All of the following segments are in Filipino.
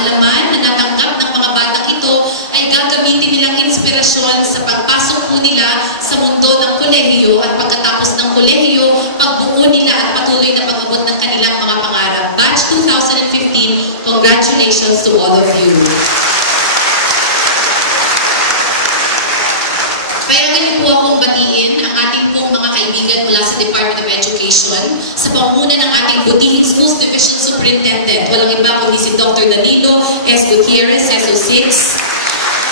kaalaman na natanggap ng mga batang ito ay gagamitin nilang inspirasyon sa pagpasok po nila sa mundo ng kolehiyo at pagkatapos ng kolehiyo, pagbuo nila at patuloy na pag-abot ng kanilang mga pangarap. Batch 2015, congratulations to all of you. Payagan niyo po akong batiin ang ating pong mga kaibigan mula sa Department of Education sa pangunguna ng ating Butihin Schools Division Superintendent. Walang iba kundi si Dr. Danilo S. Gutierrez, SO6.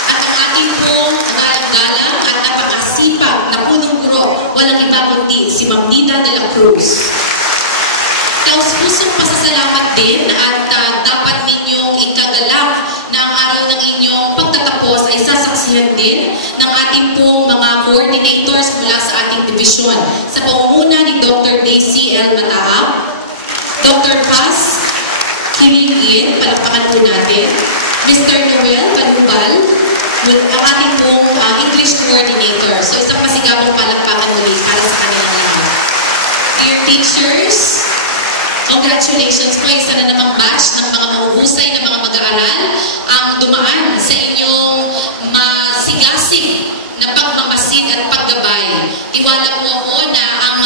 At ang ating pong galang-galang at napakasipag na punong guro, walang iba kundi si Ma'am Nida de la Cruz. Taos-pusong pasasalamat din at dapat ninyong ikagalak na ang araw ng inyong pagtatapos ay sasaksihan din ng ating pong mga coordinators mula sa ating division. Sa pangunguna ni Dr. Daisy L. Matahap, Dr. Paz Kiringin, palakpakan po natin, Mr. Noel Balubal, ang ating pong English coordinator. So isang pasigabong palakpakan muli para sa kanilang lahat. Dear teachers, congratulations po, isa na namang batch ng mga mahuhusay na mga mag-aaral ang dumaan sa inyong masigasig na pagmamasid at paggabay. Tiwala po ako na ang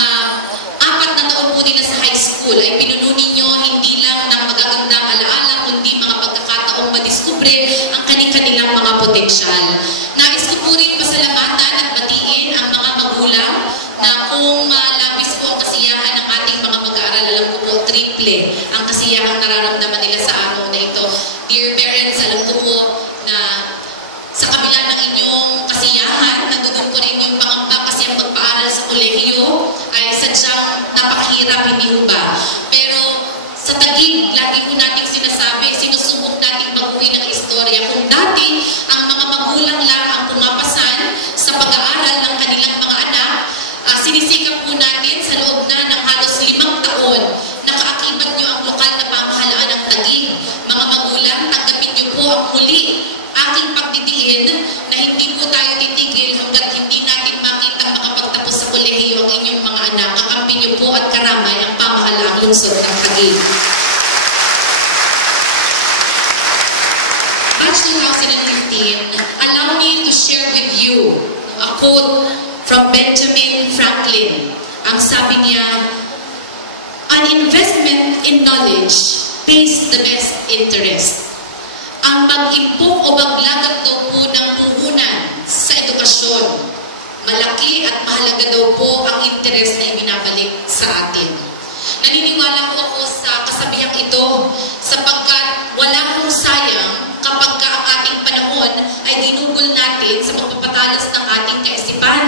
4 na taon po nila sa high school ay pinuno ninyo hindi lang ng magagandang alaala, kundi mga pagkakataong madiskubre ang kanilang mga potensyal. Nais ko po rin pasalamatan at batiin ang mga magulang na kung labis po ang kasiyahan ng ating mga mag-aaral, alam ko po, triple ang kasiyahang nararamdaman nila sa araw na ito. Dear parents, alam ko po na sa kabila ng inyong kasiyahan, nandun ko rin yung pangamba kasi ang pagpaaral sa kolehiyo ay sadyang napakahirap, hindi ho ba? Pero sa Taguig, lagi ko nating sinasabi, sinusubok nating baguhin ang istorya. Kung dati, ang mga magulang lang ang pumapasan sa pag-aaral ng kanilang mga anak, sinisikap po natin sa loob na ng halos 5 taon, nakaakibat nyo ang lokal na pamahalaan ng Taguig. Mga magulang, tanggapin nyo po ang muli aking pagdidiin na hindi po tayo titigil hanggat hindi natin makita makapagtapos sa kolehiyo ang inyong mga anak. Kakampi nyo po at karamay ang pamahalaang lungsod ng Taguig. Batch 2015, allow me to share with you a quote from Benjamin Franklin. Ang sabi niya, an investment in knowledge pays the best interest. Ang pag-impok o paglagat daw po ng puhunan sa edukasyon, malaki at mahalaga daw po ang interest na ibinabalik sa atin. Naniniwala po ako sa kasabihang ito sapagkat wala pong sayang kapag ang ating panahon ay ginugol natin sa pagpapatalas ng ating kaisipan.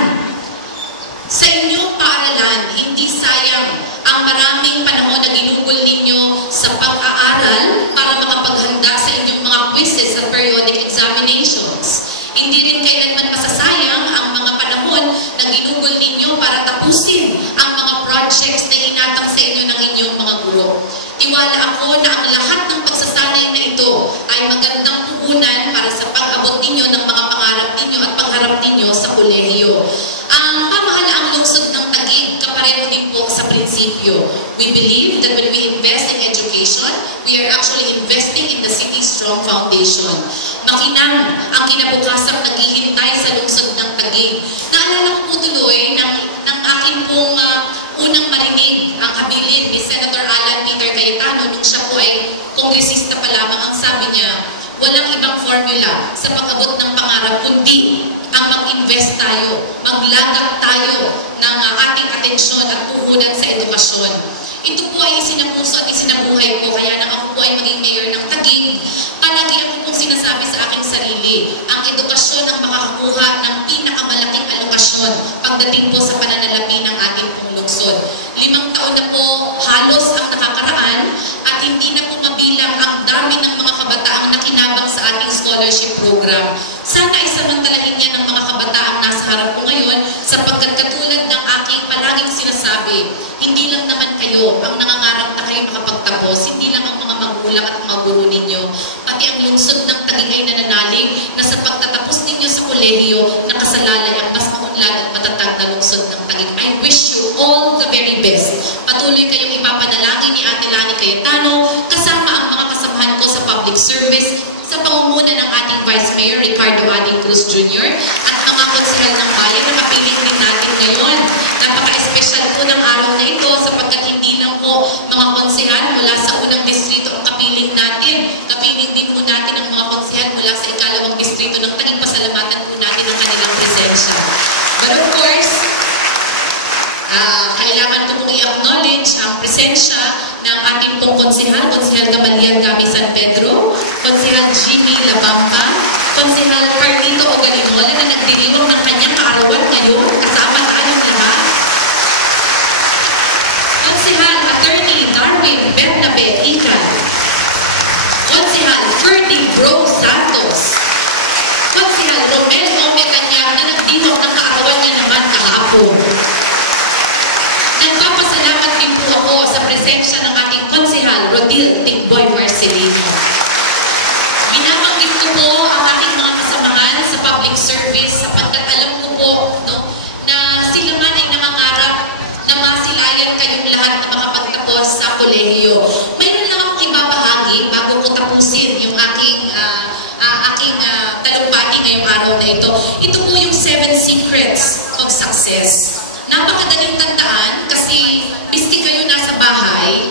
Sa inyong paaralan, hindi sayang ang maraming panahon na ginugol ninyo sa pag-aaral para makapaghanda sa inyong mga quizzes at periodic examinations. Hindi rin kailanman masasayang ang mga panahon na ginugol ninyo para tapusin ang mga projects na inatang sa inyo ng inyong mga guro. Tiwala ako na ang lahat ng pagsasanay na ito ay magandang puhunan para sa pag-abot ninyo ng mga pangarap ninyo at pangharap ninyo sa kolehiyo. Ang pamahalaang lungsod ng Taguig, kapareho din po sa prinsipyo. We believe that when we invest in education, we are actually investing in the city's strong foundation. Makinang ang kinabukasang naghihintay sa lungsod ng Taguig. Naalala ko po tuloy ng aking pong unang marinig ang habilin ni Senator Alan Peter Cayetano nung siya po ay kongresista pa lamang. Ang sabi niya, walang ibang formula sa pag-abot ng pangarap kundi ang mag-invest tayo, maglagat tayo ng ating atensyon at puhunan sa edukasyon. Ito po ay isinapuso at isinabuhay ko, kaya nang ako po ay maging mayor ng Taguig, palagi ako pong sinasabi sa aking sarili, ang edukasyon ang makakakuha ng pinakamalaking alokasyon pagdating po sa pananalapi ng ating pong lungsod. 5 taon na po halos ang nakakaraan at hindi na po mabilang ang dami ng mga kabataang nakinabang sa ating scholarship program. Sana ay samantalahin niya ng mga kabataang nasa harap ko ngayon sapagkat katulad ng aking palaging sinasabi, hindi lang naman kayo ang nangangarap na kayo makapagtapos, hindi lang ang mga magulang at mga guro ninyo, pati ang lungsod ng Taguig ay nananalig na sa pagtatapos ninyo sa kolehiyo, nakasalalay ang mas maunlad at matatag na lungsod ng Taguig. I wish you all the very best. Patuloy kayong ipapanalangin ni Ate Lani Cayetano kasama ang mga kasamahan ko sa Public Service sa pangunguna ng ating Vice Mayor Ricardo Aling Cruz Jr. at mga konsehal ng bayan na kapiling din natin ngayon. Napaka-espesyal po ng araw na ito sapagkat hindi lang po mga konsehal mula sa unang distrito ang kapiling natin. Kapiling din po natin ang mga konsehal mula sa ikalawang distrito ng Taguig. Pasalamatan po natin ang kanilang presensya. But of course, kailangan ko pong i-acknowledge ang presensya ng ating pong konsehal, Konsehal Gamaliel Gami San Pedro, Konsehal Jimmy Labamba, Konsehal Carlito Ogalinola na nagdiriwang ng kanyang kaarawan ngayon, kasama tayong lahat. Konsehal Attorney Darwin Bernabe Ikan, Konsehal Ferdy Bro Santos, Konsehal Romel Ome Kanyang na nagdiriwang ng kaarawan niya naman kahapon. Nagpapasalamat din po ako sa presensya ng ating konsehal, Rodil Tigboy Marcelino. Binabanggit ko po ang ating mga kasamahan sa public service sapagkat alam ko po na sila man ay nangangarap na masilayan kayong lahat na makapagtapos sa kolehiyo. Mayroon lang akong ibabahagi bago ko tapusin yung aking talumpati ngayong araw na ito. Ito po yung 7 secrets of success. Napakadaling tandaan kasi miski kayo nasa bahay,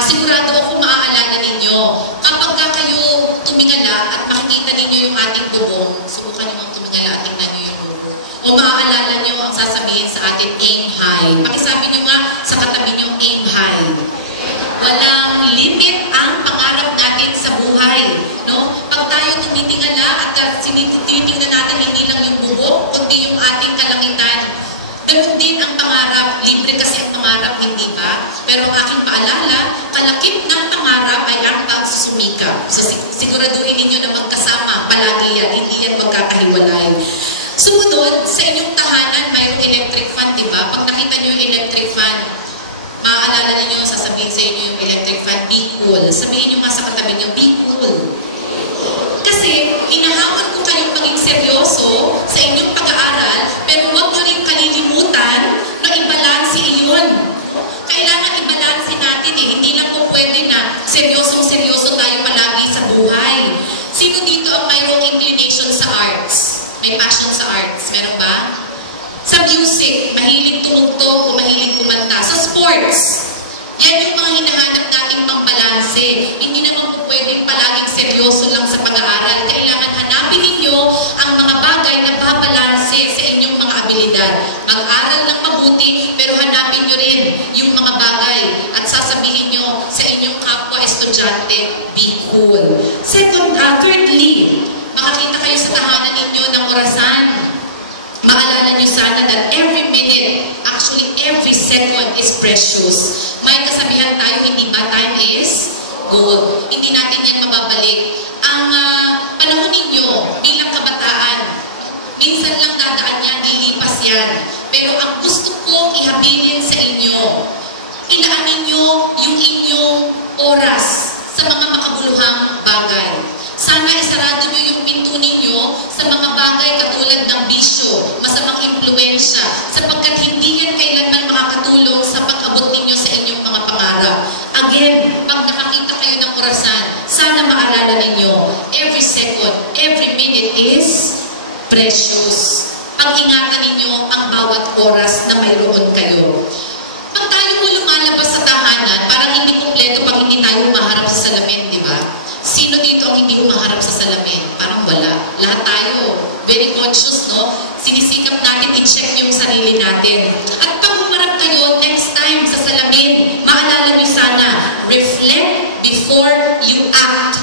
sigurado ako maaalala ninyo. Kapag kayo tumingala at makikita ninyo yung ating bubong, subukan nyo mong tumingala at tingnan nyo yung bubong. O maaalala nyo ang sasabihin sa atin, aim high. Pakisabi nyo nga sa katabi nyo, aim high. Walang limit ang pangarap natin sa buhay. No? Pag tayo tumitingala at tinitingnan natin hindi lang yung bubong, kundi yung ating kalangitan, ganun din ang pangarap, libre kasi ang pangarap, hindi ba? Pero ang aking paalala, kalakip ng pangarap ay ang pagsusumikap. So siguraduhin ninyo na magkasama, palagi yan, hindi yan magkakahiwalay. Sumunod, sa inyong tahanan, mayroong electric fan, di ba? Pag nakita nyo yung electric fan, maaalala ninyo, sasabihin sa inyo yung electric fan, be cool. Sabihin nyo nga sa katabi nyo, be cool. Kasi, hinahamon ko kayong maging seryoso sa inyong pag-aaral, pero huwag nyo rin kalilimutan na ibalansi iyon. Kailangan ibalansi natin eh. Hindi lang po pwede na seryosong-seryoso tayo palagi sa buhay. Sino dito ang mayroong inclination sa arts? May passion sa arts? Meron ba? Sa music, mahilig tumugtog o mahilig kumanta. Sa sports, yan yung mga hinahanap nating pangbalanse. Hindi naman po pwedeng palaging seryoso lang sa pag-aaral. Kailangan hanapin ninyo ang mga bagay na babalanse sa inyong mga abilidad. Mag-aral lang mabuti, pero hanapin nyo rin yung mga bagay at sasabihin nyo sa inyong kapwa-estudyante, be cool. Thirdly, makakita kayo sa tahanan ninyo ng orasan. Maalala nyo sana that every minute, actually every second is precious. May kasabihan tayo, hindi ba? Time is gold. Hindi natin yan mababalik. Ang panahon ninyo bilang kabataan, minsan lang dadaan yan, lilipas yan. Pero ang gusto kong ihabilin sa inyo, ilaan ninyo yung inyong oras sa mga makabuluhang bagay. Sana isarado nyo yung pinto ninyo sa mga bagay katulad ng bisyo, masamang impluensya, sapagkat hindi yan kailanman makakatulong sa pag-abot ninyo sa inyong mga pangarap. Again, pag nakakita kayo ng orasan, sana maalala ninyo, every second, every minute is precious. Pag-ingatan ninyo ang bawat oras na mayroon kayo. Pag tayo po lumalabas sa tahanan, parang hindi kumpleto pag hindi tayo maharap sa salamin, di ba? Sino dito ang hindi humaharap sa salamin? Parang wala. Lahat tayo, very conscious, no? Sinisikap natin i-check yung sarili natin. At pag humarap kayo, next time sa salamin, maalala nyo sana, reflect before you act.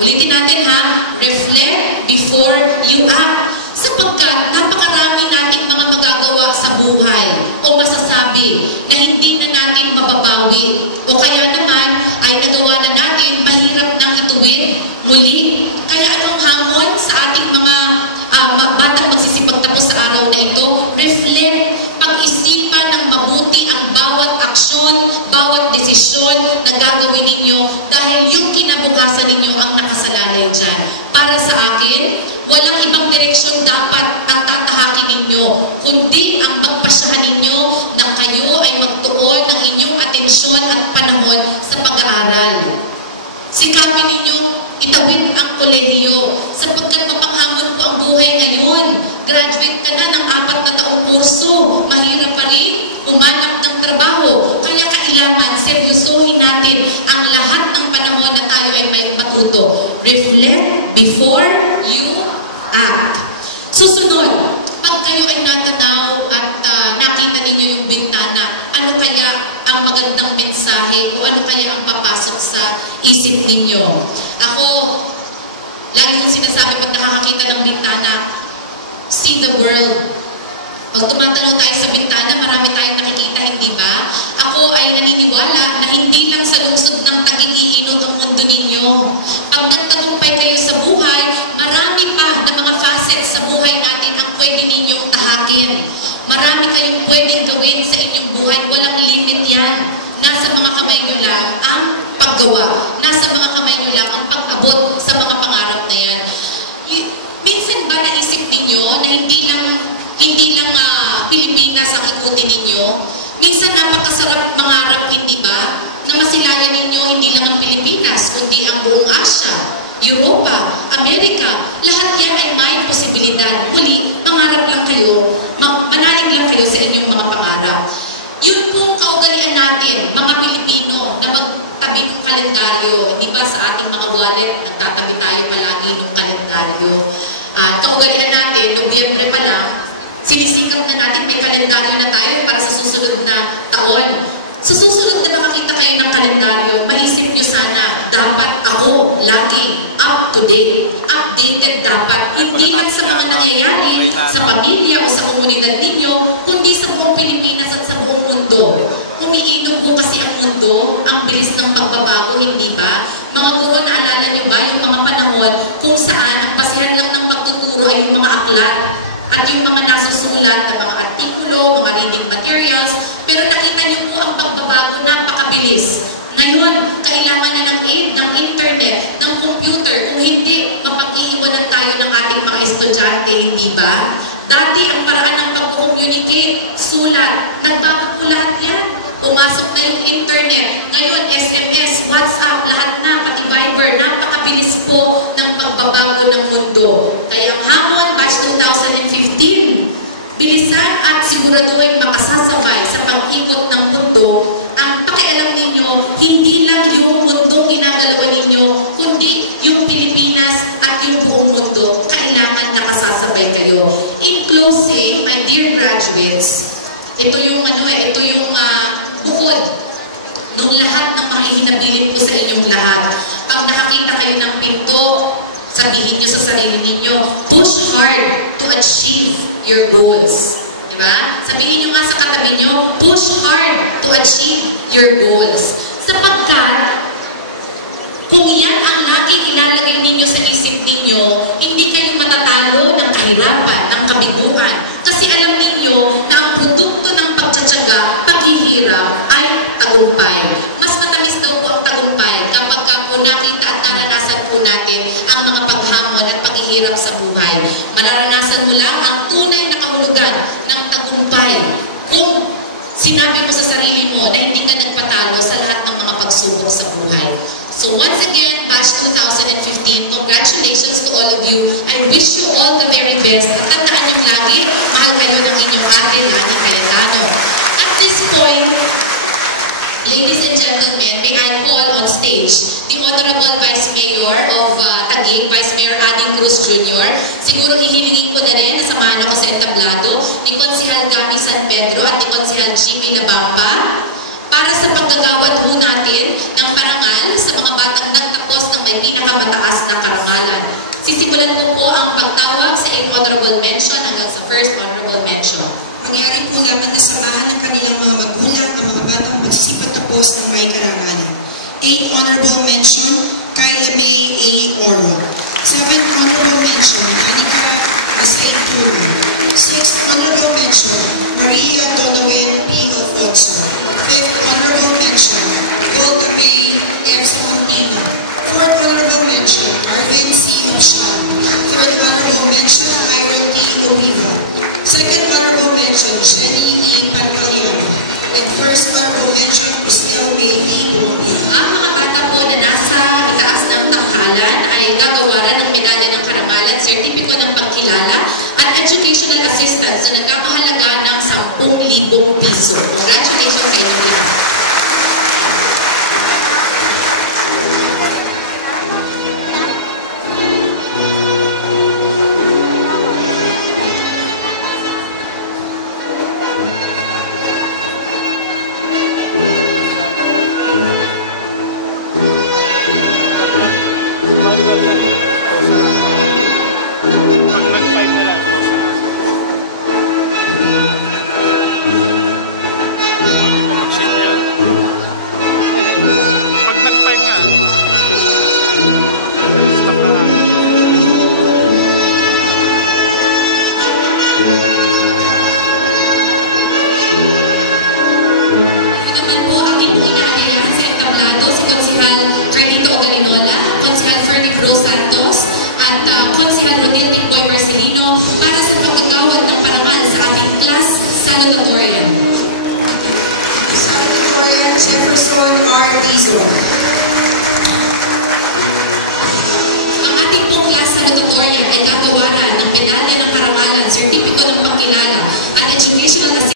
Ulitin natin ha, reflect before you act. Sapagkat napakarami nating mga magagawa sa buhay o masasabi na hindi na natin mababawi. O kaya naman ay nagawa na natin, mahirap nang ituwid muli. Kaya anong hamon sa ating mga batang magsisipagtapos sa araw na ito? Reflect, pag-isipan ng mabuti ang bawat aksyon, bawat desisyon na gagawin ninyo dahil yung kinabukasan ninyo ang nakasalalay dyan. Para sa akin, walang ibang direksyon dapat ang tatahakin ninyo, kundi ang pagpasyahan ninyo na kayo ay magtuon ng inyong atensyon at panahon sa pag-aaral. Sikapin ninyo itawid ang kolehiyo, sapagkat mapanghamon po ang buhay ngayon. Graduate ka na ng 4 na taong kurso, mahirap pa rin umanap ng trabaho. Kaya kailangan seryosohin natin ang lahat ng panahon na tayo ay may matuto. Reflect before you act. Susunod, pag kayo ay natanaw at nakita ninyo yung bintana, ano kaya ang magandang mensahe o ano kaya ang papasok sa isip ninyo? Ako, lagi kong sinasabi pag nakakakita ng bintana, see the world. Pag tumatanaw tayo sa bintana, marami tayong nakikita, hindi ba? Ako ay naniniwala na hindi lang sa lungsod ng Taguig-Iinot ang mundo ninyo. Pag nagtagumpay kayo sa buhay, marami pa na mga facets sa buhay natin ang pwede ninyong tahakin. Marami kayong pwedeng gawin sa inyong buhay. Walang limit yan. Nasa mga kamay nyo lang ang paggawa. Nasa mga kamay nyo lang ang pag-abot sa mga pangarap na yan. Minsan ba naisip ninyo na hindi lang Pilipinas ang ikutin ninyo? Minsan napakasarap mangarap, hindi ba? Na masilayan ninyo hindi lang ang Pilipinas, kundi ang buong Asia, Europa, Amerika. Lahat yan ay may posibilidad. Muli, mangarap lang kayo, manalig lang kayo sa inyong mga pangarap. Yun pong kaugalian natin, mga Pilipino, na magtabi ng kalendaryo. Di ba sa ating mga wallet, nagtatabi tayo palagi ng kalendaryo. At kaugalian natin, Nobyembre pa lang, sinisikap na natin may kalendaryo na tayo para sa susunod na taon. Sa susunod na makakita kayo ng kalendaryo, maisip nyo sana, dapat ako lagi up to date, updated dapat. Hindi lang sa mga nangyayari sa pamilya o sa komunidad ninyo, kundi sa buong Pilipinas at sa buong mundo. Umiinog po kasi ang mundo, ang bilis ng pagbabago, hindi ba? Mga guro, naalala nyo ba yung mga panahon kung saan ang basihan lang ng pagtuturo ay yung mga aklat at yung mga nasusulat na mga artikulo, mga reading materials, pero nakita niyo po ang pagbabago, napakabilis. Ngayon, kailangan na ng aid, ng internet, ng computer. Kung hindi, mapag-iiwanan tayo ng ating mga estudyante, hindi ba? Dati, ang paraan ng pag-communicate, sulat, nagbago po lahat yan. Pumasok na yung internet. Ngayon, SMS, WhatsApp, lahat na, pati Viber, napakabilis po ng pagbabago ng mundo. Kaya ang hamon, batch 2015, bilisan at siguraduhin makasasabay sa pag-ikot ng mundo. Ang pakialam ninyo, hindi lang yung mundong ginagalawan ninyo, kundi yung Pilipinas at yung buong mundo. Kailangan nakasasabay kayo. In closing, my dear graduates, ito yung bukod ng lahat ng mahihinabilin po sa inyong lahat. Pag nakakita kayo ng pinto, sabihin nyo sa sarili ninyo, push hard to achieve your goals. Diba? Sabihin nyo nga sa katabi nyo, push hard to achieve your goals. Sapagkat, kung yan ang lagi ilalagay ninyo sa isip ninyo, hindi kayo matatalo ng kahirapan, ng kabiguan. Kasi alam ninyo na ang produkto ng pagtsatsaga, paghihirap, ay tagumpay. Mas matamis daw po ang tagumpay kapag po nakita at naranasan po natin ang mga paghamon at paghihirap sa buhay. Mararanasan mo lang ang tunay na kahulugan ng tagumpay kung sinabi mo sa sarili mo na hindi ka nagpatalo sa lahat ng mga pagsubok sa buhay. So once again, batch 2015, congratulations to all of you. I wish you all the very best. At tandaan niyo lagi, mahal kayo ng inyong ate, Lani Cayetano. At this point, ladies and gentlemen, may I call on stage the Honorable Vice Mayor of Taguig, Vice Mayor Ading Cruz Jr. Siguro ihilingin ko na rin na samahan ako sa entablado ni Konsehal Gami San Pedro at ni Konsehal Jimmy Labamba para sa paggagawad ho natin ng parangal sa mga batang nagtapos ng may pinakamataas na karangalan. Sisimulan ko po ang pagtawag sa 8th Honorable Mention hanggang sa 1st Honorable Mention. Mangyari po dapat na samahan ng kanilang mga magulang ang mga batang magsisipagtapos ng may karangalan. 8th Honorable Mention, Kyla May A. Oro. 7th Honorable Mention, Anika Asay Turo. 6th Honorable Mention, Maria Donawin P. Alfonso. 5th Honorable Mention, Golda May M. Samuntino. 4th Honorable Mention, Marvin C. Osham. 3rd Honorable Mention, Iron T. Oliva. 2nd Honorable Mention, Jenny E. Pantaleon. And 1st Honorable Mention, Christelle May E. Gumbi. Ang mga bata po na nasa itaas ng tangkalan ay ay gagawaran ng medalya ng karangalan, sertipiko ng pagkilala, at educational assistance na nagkakahalaga ng 10,000 piso. Congratulations sa inyo lahat. Jefferson R. Dizon. Ang ating pong class salutatorian ay gagawaran ng medalya